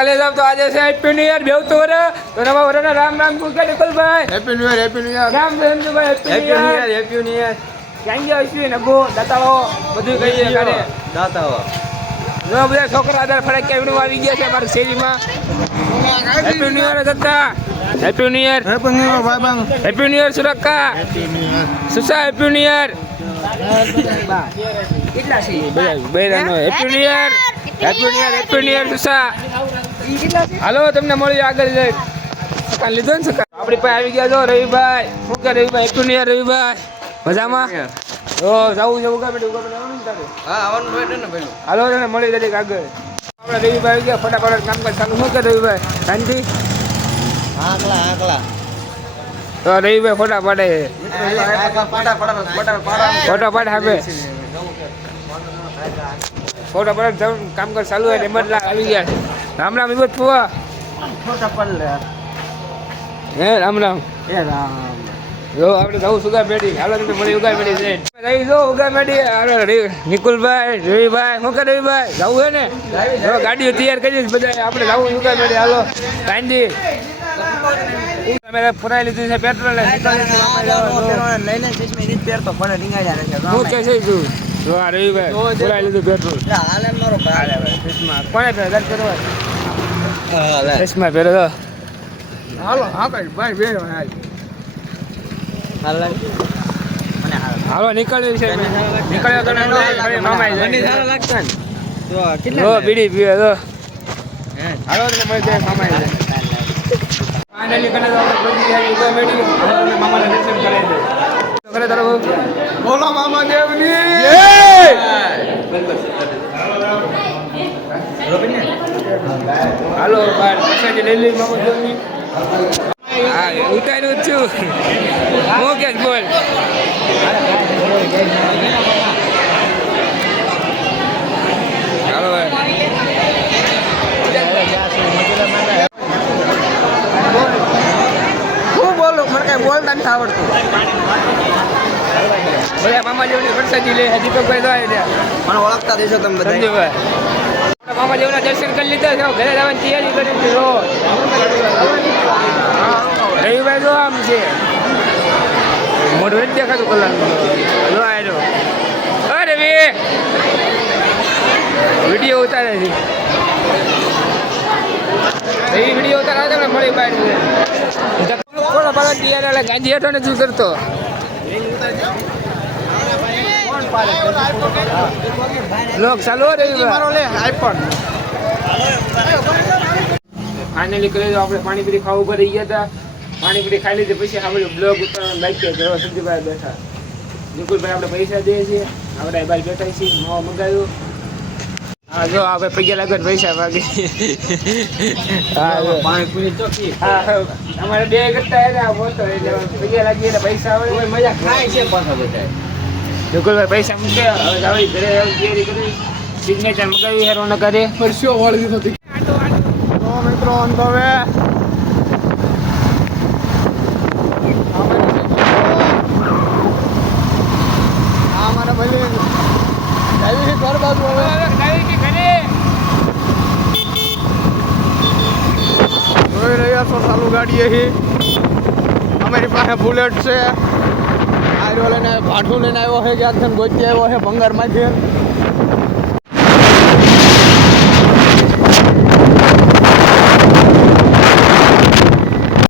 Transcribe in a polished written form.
કાલે જાવ તો આજે છે હેપી ન્યુ યર બેવતો વરે તો નવા વરેના રામ રામ કુકે Nikulbhai happy new year Ram Dhanjibhai happy new year ક્યાં ગયા છે નગો દાતાઓ બધું કહીએ કાલે દાતાઓ જો બધા છોકરા આદર ફરક કેવડું આવી ગયા છે અમારી શેરીમાં હેપી ન્યુ યર દાતા હેપી ન્યુ યર ભાઈ બાંગ હેપી ન્યુ યર સુરક્કા સુસા હેપી ન્યુ યર કેટલા છે બેરાનો હેપી ન્યુ યર સુસા હાલો તમને મળ્યું આગળ જઈ સકાન લીધો ને સકાન આપણી પાસે આવી ગયા જો રવિભાઈ શું કે રવિભાઈ હેપી ન્યુ યર રવિભાઈ મજામાં ઓ જાવું ઉગા બેઠું આવવાનું ને તારે હા આવવાનું હોય ને ભાઈ હાલો તને મળી જતી આગળ આપણે રવિભાઈ આવી ગયા ફટાફટ કામકાજ ચાલુ શું કે રવિભાઈ શાંતિ આકલા તો રવિભાઈ ફોટા પાડે ફોટા પાડે આપે ફોટા પાડે કામકાજ ચાલુ હોય એમટલા આવી ગયા છે રામ રામ વિભૂત ફુવા હે રામ રામ જો આપણે જવું સુગા મેડી હાલો તમે મળી ઉગા મેડી છે રહી જો ઉગા મેડી નિકુલભાઈ રવિભાઈ શું કે રવિભાઈ જવું હે ને જો ગાડીઓ તૈયાર કરી બધા આપણે જવું ઉગા મેડી હાલો ગાંધી તમે ફરાઈ લીધું છે પેટ્રોલ લઈને પહેરતો પણ રીંગાડ્યા છે હું કે છે તું જો આ રવિભાઈ ફરાઈ લીધું પેટ્રોલ હાલે મારો કોને પહેરે દર્દ કરવા ચશ્મા પહેરો તો હાલો હા ભાઈ બે હાલો નીકળ્યું છે નીકળ્યો તો મામા લાગતા ને જો બીડી પીવે તો હાલો તમને મળી જાય મામા ફાઇનલી કને તો આપણે પહોંચી ગયા ઉગા મેડી હવે મામાને દર્શન કરાવી દે કરે તારો બોલો મામા દેવની હાલો બાર પછી લઈ લઈ મામા દેવની હા ઉતાર્યું જ છું હું કે બોલ હાલો હું બોલું મને કઈ બોલતા નથી આવડતું બધા મામા જેવની વરસાદી લે દીપકભાઈ તો આવી મને ઓળખતા દેશો તમે બધા સંજયભાઈ મામા જેવના દર્શન કરી લીધા છે ઘરે જવાની તૈયારી કરી છે જો રવિભાઈ જો આમ છે મોઢું નથી દેખાતું કલાકનું જો આવ્યો અરે વે વિડીયો ઉતારે છે એ વિડીયો ઉતારા તમને મળી પાડી છે કોણ પાડો તૈયાર ગાંધી હેઠો ને શું કરતો લોક ચાલો ફાઇનલી કરી આપણે પાણીપુરી ખાવું ઉપર રહી ગયા હતા પાણીપુરી ખાઈ લીધી પછી આપણે બ્લોગ ઉતારવાનું બાકી ઘર સંજયભાઈ બેઠા નિકુલભાઈ આપણે પૈસા દઈએ છીએ આપણે બાર બેઠા છીએ નવા મગાવ્યું હા જો આપણે પૈસા લાગે પૈસા માગે હા પાણીપુરી તો હા અમારે બે કરતા એટલે બોલતો એટલે પૈસા લાગીએ એટલે પૈસા આવે મજા ખાય છે પાછા બધા નિકુલભાઈ પૈસા મૂકે હવે આવી ઘરે તૈયારી કરી સિગ્નેચર મગાવી હેરો ન કરે પરસ્યો વાળી દીધો મિત્રો અંત હવે મારા ભાઈ ડાયવી ઘર બાજુ હવે જોઈ રહ્યા છો ચાલુ ગાડી અહીં અમારી પાસે બુલેટ છે આર્યો લઈને ભાઠું લઈને આવ્યો છે ક્યાંક ગોતી આવ્યો છે ભંગારમાંથી